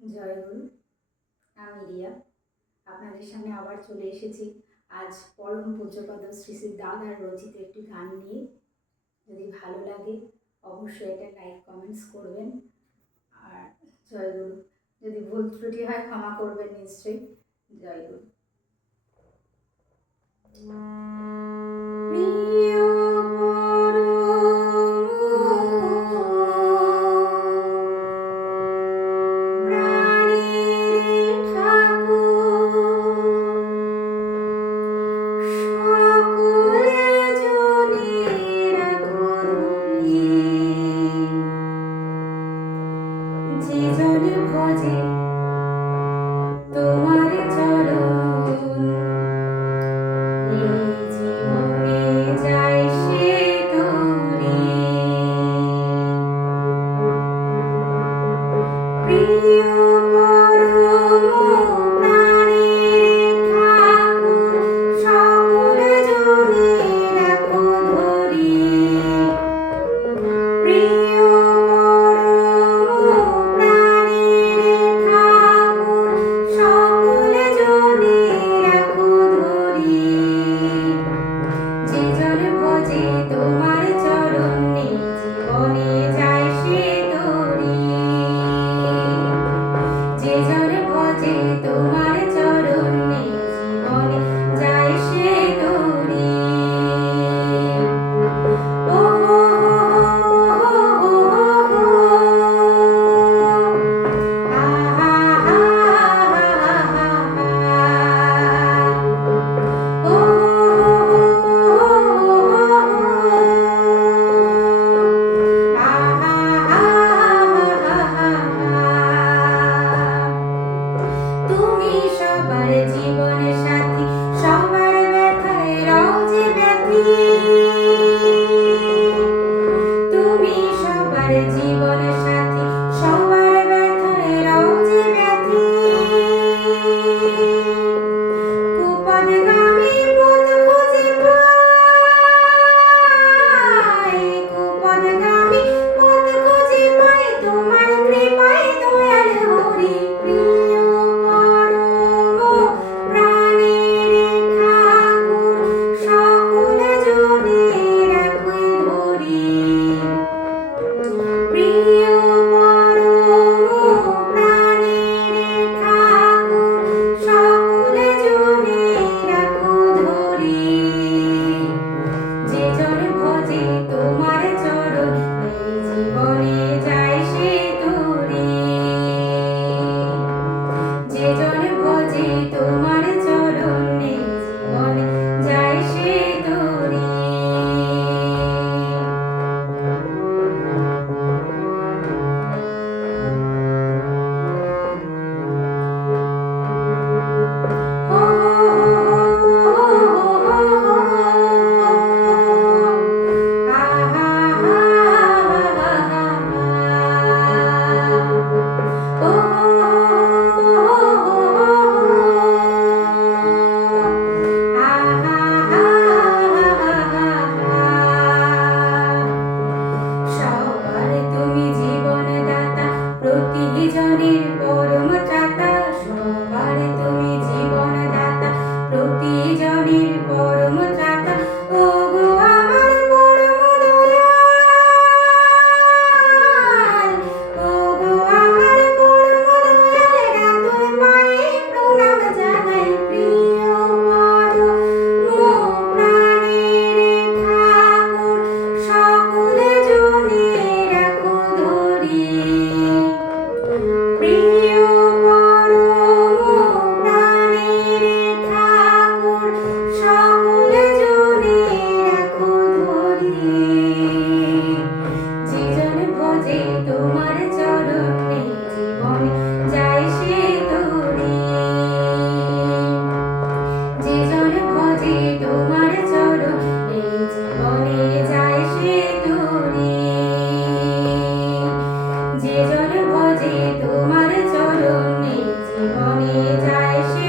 জয় গুরু। আমি রিয়া আপনাদের সামনে আবার চলে এসেছি আজ পরম পূজ্যপাদ শ্রী শ্রী দাদার রচিত একটি গান নিয়ে। যদি ভালো লাগে অবশ্যই এটা লাইক কমেন্টস করবেন। আর জয় গুরু। যদি ভুল ত্রুটি হয় ক্ষমা করবেন নিশ্চয়ই। জয় গুরু। ভজে তোমার চরণ, এই জীবনে যায় সে দূরে। প্রিয় পরম প্রাণের ঠাকুর, সকল জনে রাখো ধরি। প্রিয় তোমার চরণে জীবনে যায় সে দূরে। যে জন ভজে তোমার চরণে জীবনে যায় সে দূরে। ও তুমি সবার জীবন সাথী, সবার ব্যথায় রও যে ব্যথী। তুমি সবার জীবন সাথী, সবার ব্যথায় রও যে ব্যথী। কুপদগামী পথ খুঁজে পাই, কুপদগামী পথ খুঁজে পাই তোমার কৃপায় দয়াল হরি। প্রিয় প্রাণের ঠাকুর, সকল জনে রাখো ধরি। প্রিয় প্রাণের ঠাকুর, সকল জনে রাখো ধরি। যে জন ভজে তোমার চরণ, এই জীবনে যায় সে দূরে। যে জন ভজে তোমার চরণ, এই জীবনে যায় সে দূরে। সবার তুমি জীবনদাতা, প্রতিজনের পরম ত্রাতা। সবার তুমি জীবনদাতা, প্রতিজনের পরম ত্রাতা। ও গো আমার পরম দয়াল, ও গো আমার পরম দয়াল, রাতুল পায়ে প্রণাম জানাই। প্রিয় প্রাণের ঠাকুর, সকল জনে রাখো ধরি। প্রিয় প্রাণের ঠাকুর, সকল জনে রাখো ধরি। যে জন ভজে তোমার চরণে জীবনে যায় সে দূরে। যে জন ভজে তোমার চরণ, এই জীবনে যায় সে দূরে। যে জন ভজে তোমার চরণ, এই জীবনে যায় সে